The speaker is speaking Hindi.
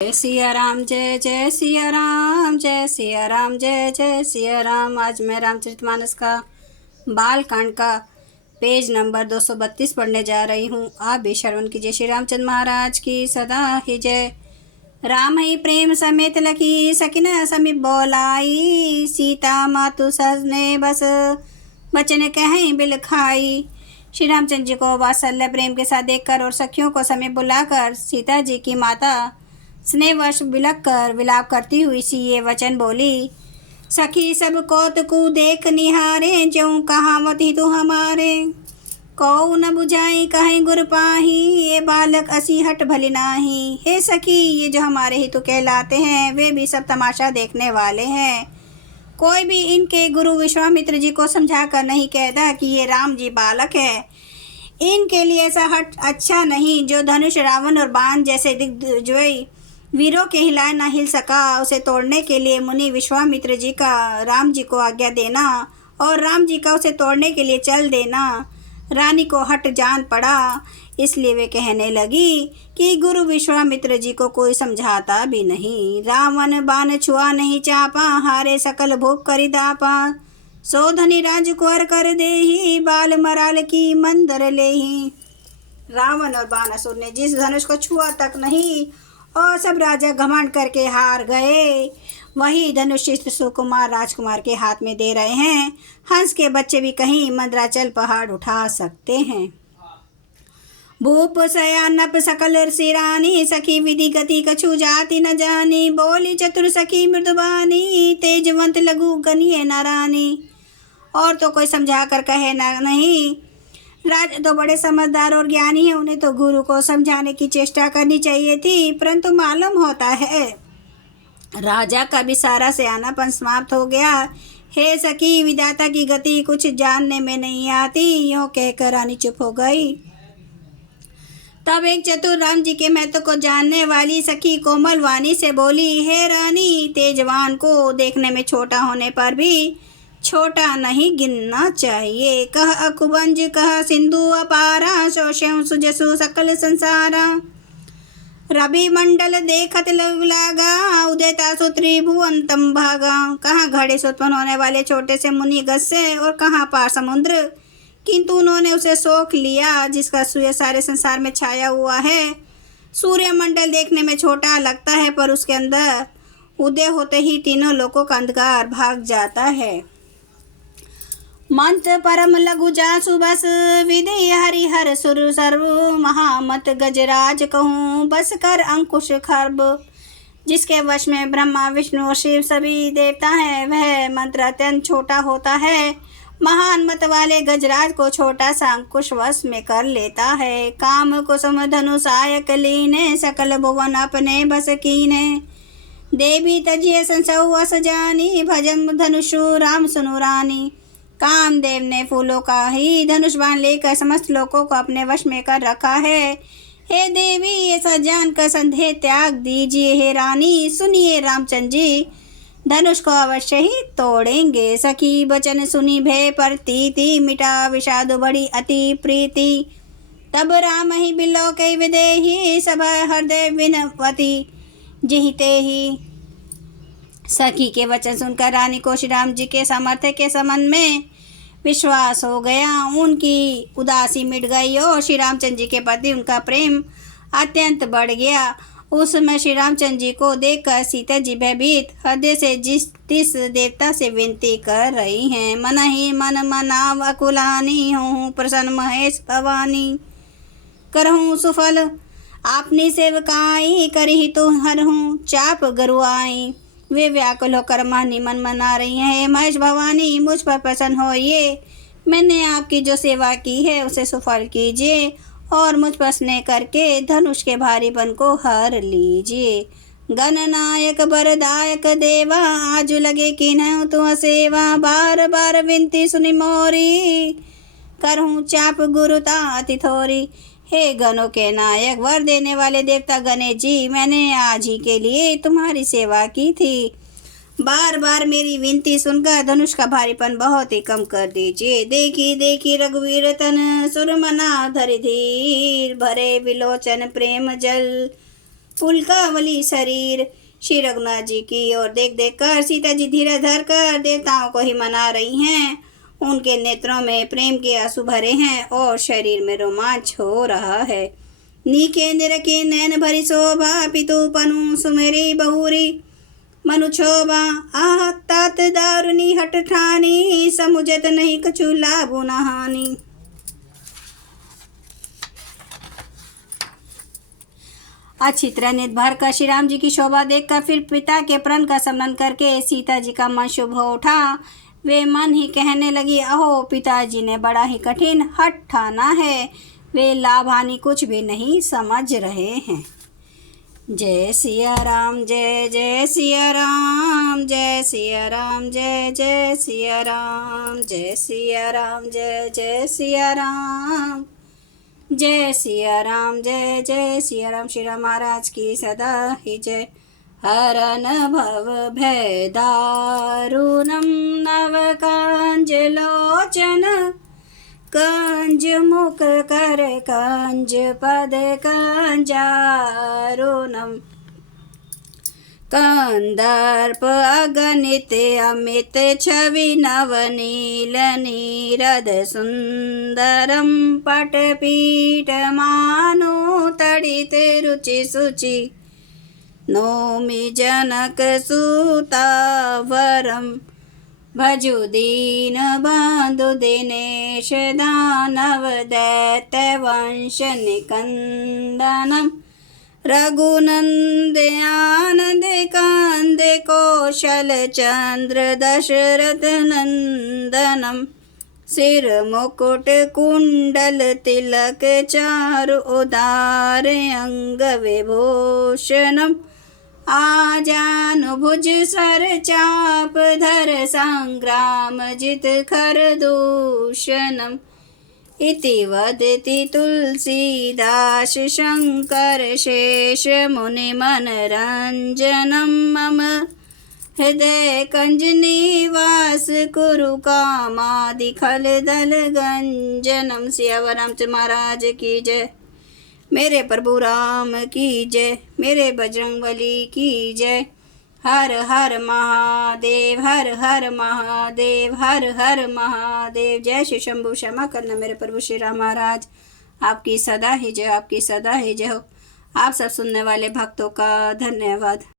जय सिया राम, जय जय सिया राम, जय सिया राम, जय जय सिया राम। आज मैं रामचरितमानस का बालकांड का पेज नंबर 232 पढ़ने जा रही हूँ। आप भी श्रवण कीजिए। श्री रामचंद्र महाराज की सदा ही जय। राम ही प्रेम समेत लखी सकिन समीप बोलाई, सीता मातु सहजने बस बचन कहीं बिल खाई। श्री रामचंद्र जी को वात्सल्य प्रेम के साथ देखकर और सखियों को समीप बुलाकर सीता जी की माता स्नेहवश बिलक कर विलाप करती हुई सी ये वचन बोली। सखी सब कौतकु देख निहारे, ज्यों कहावत ही तो हमारे। कौ न बुझाई कहीं गुर पाही, ये बालक असी हट भली नाही। हे सखी, ये जो हमारे हितु कहलाते हैं वे भी सब तमाशा देखने वाले हैं। कोई भी इनके गुरु विश्वामित्र जी को समझा कर नहीं कहता कि ये राम जी बालक है। इनके लिए ऐसा हट अच्छा नहीं जो धनुष रावण और बाण जैसे दिग्विजयी वीरों के हिलाए ना हिल सका, उसे तोड़ने के लिए मुनि विश्वामित्र जी का राम जी को आज्ञा देना और राम जी का उसे तोड़ने के लिए चल देना रानी को हट जान पड़ा। इसलिए वे कहने लगी कि गुरु विश्वामित्र जी को कोई समझाता भी नहीं। रावण बाण छुआ नहीं चापा, हारे सकल भोग करी दापा। सो धनी राज कुंवर कर देही, बाल मराल की मंदर लेही। रावण और बाणासुर ने जिस धनुष को छुआ तक नहीं और सब राजा घमंड करके हार गए, वही धनुष सुकुमार राजकुमार के हाथ में दे रहे हैं। हंस के बच्चे भी कहीं मंदराचल पहाड़ उठा सकते हैं। भूप सयानप सकल सिरानी, सखी विधि गति कछु जाति न जानी। बोली चतुर सखी मृदुबानी, तेजवंत लघु गनिये नारानी। और तो कोई समझा कर कहे ना नहीं। राजा तो बड़े समझदार और ज्ञानी है, उन्हें तो गुरु को समझाने की चेष्टा करनी चाहिए थी, परंतु मालूम होता है राजा का भी सारा सयानापन समाप्त हो गया। हे सखी, विधाता की गति कुछ जानने में नहीं आती। यूं कहकर रानी चुप हो गई। तब एक चतुर राम जी के महत्व को जानने वाली सखी कोमल वाणी से बोली। हे रानी, तेजवान को देखने में छोटा होने पर भी छोटा नहीं गिनना चाहिए। कह अकुबंज कह सिंधु अपारा, शोष्यं सुजसु सकल संसारा। रवि मंडल देखत लागा, उदयतासु त्रिभुवंतम भागा। कहाँ घड़े से उत्पन्न होने वाले छोटे से मुनि गज से और कहाँ पार समुद्र, किंतु उन्होंने उसे सोख लिया जिसका सूर्य सारे संसार में छाया हुआ है। सूर्य मंडल देखने में छोटा लगता है, पर उसके अंदर उदय होते ही तीनों लोकों का अंधकार भाग जाता है। मंत्र परम लघु जासु बस, विधि हरिहर सुर सर्व। महामत गजराज कहूँ, बस कर अंकुश खर्ब। जिसके वश में ब्रह्मा विष्णु और शिव सभी देवता हैं, वह मंत्र अत्यंत छोटा होता है। महान मत वाले गजराज को छोटा सा अंकुश वश में कर लेता है। काम कुसुम धनु सायक लीने, सकल भुवन अपने बस कीने। देवी तजिए संसौ अस जानी, भजम धनुषु राम सुनु रानी। कामदेव ने फूलों का ही धनुष बाण लेकर समस्त लोगों को अपने वश में कर रखा है। हे देवी, ऐसा जानकर संदेह त्याग दीजिए। हे रानी, सुनिए रामचंद्र जी धनुष को अवश्य ही तोड़ेंगे। सखी बचन सुनी भय प्रतीति, मिटा विषाद बड़ी अति प्रीति। तब राम ही बिलो के विदेही, सब हृदय विनवती जिहिते ही। सखी के वचन सुनकर रानी को श्री राम जी के सामर्थ्य के संबंध में विश्वास हो गया। उनकी उदासी मिट गई और श्री रामचंद्र जी के प्रति उनका प्रेम अत्यंत बढ़ गया। उस समय श्री रामचंद्र जी को देखकर सीता जी भयभीत हृदय से जिस देवता से विनती कर रही हैं। मन ही मन मनाव अकुलानी, हूँ प्रसन्न महेश भवानी। करहूँ सुफल आपनी सेवकाई, करही तो हरहूँ चाप गरुआई। वे व्याकुल होकर मानी मन मना रही हैं। महेश भवानी, मुझ पर प्रसन्न होइए। मैंने आपकी जो सेवा की है उसे सफल कीजिए और मुझ पर स्नेह करके धनुष के भारीपन को हर लीजिए। गणनायक बरदायक देवा, आज लगे किन्हु तुम सेवा। बार बार विनती सुनी मोरी, करहूँ चाप गुरुता अति थोरी। हे गणों के नायक, वर देने वाले देवता गणेश जी, मैंने आज ही के लिए तुम्हारी सेवा की थी। बार बार मेरी विनती सुनकर धनुष का भारीपन बहुत ही कम कर दीजिए। देखी देखी रघुवीर तन, सुरमना धरि धीर। भरे विलोचन प्रेम जल, पुलकावली शरीर। श्री रघुनाथ जी की ओर देख देख कर सीता जी धीरे धर कर देवताओं को ही मना रही हैं। उनके नेत्रों में प्रेम के आंसू भरे हैं और शरीर में रोमांच हो रहा है। नीके निरखे नैन भरी शोभा पितु पनु सुमेरी बहुरी मनु क्षोभा आह तात दारुणी हट ठानी समुझत नहीं कछु लाभु न हानि। अच्छी तरह नित भर कर श्री राम जी की शोभा देखकर फिर पिता के प्रण का स्मरण करके सीता जी का मन शुभ हो उठा। वे मन ही कहने लगी, अहो पिताजी ने बड़ा ही कठिन हठ ठाना है, वे लाभ हानि कुछ भी नहीं समझ रहे हैं। जय सिया राम जय जय सिया राम जय सिया राम जय जय सिया राम जय सिया राम जय जय सिया राम जय सिया राम जय जय सिया राम। श्री राम महाराज की सदा ही जय। हरन भव भय दारुणम नव कांज लोचन कंज मुख कर कंज पद कंजारुणम कंदर्प अगणित अमित छवि नवनील नीरद सुंदरम पटपीठ मानो तड़ित रुचि सुचि नौमि जनक सुतावरम भजु दीन बंधु दिनेश दानव दैत्य वंश निकंदनम रघुनंद आनंद कांद कौशल चंद्र दशरथ नंदनम सिर मुकुट कुंडल तिलक चारु उदार अंग विभूषणम आजानुभुज सर चाप धर संग्राम जित खर दूषणम इति वदति तुलसीदास शंकर शेष मुनि मनरंजनम मम हृदय कंज निवास कुरु कामादि खल दल गंजनम। सियावर रामचंद्र महाराज की जय। मेरे प्रभु राम की जय। मेरे बजरंगबली की जय। हर हर महादेव हर हर महादेव हर हर महादेव। जय श्री शंभु। क्षमा करना मेरे प्रभु श्री राम महाराज, आपकी सदा ही जय, आपकी सदा ही जय हो। आप सब सुनने वाले भक्तों का धन्यवाद।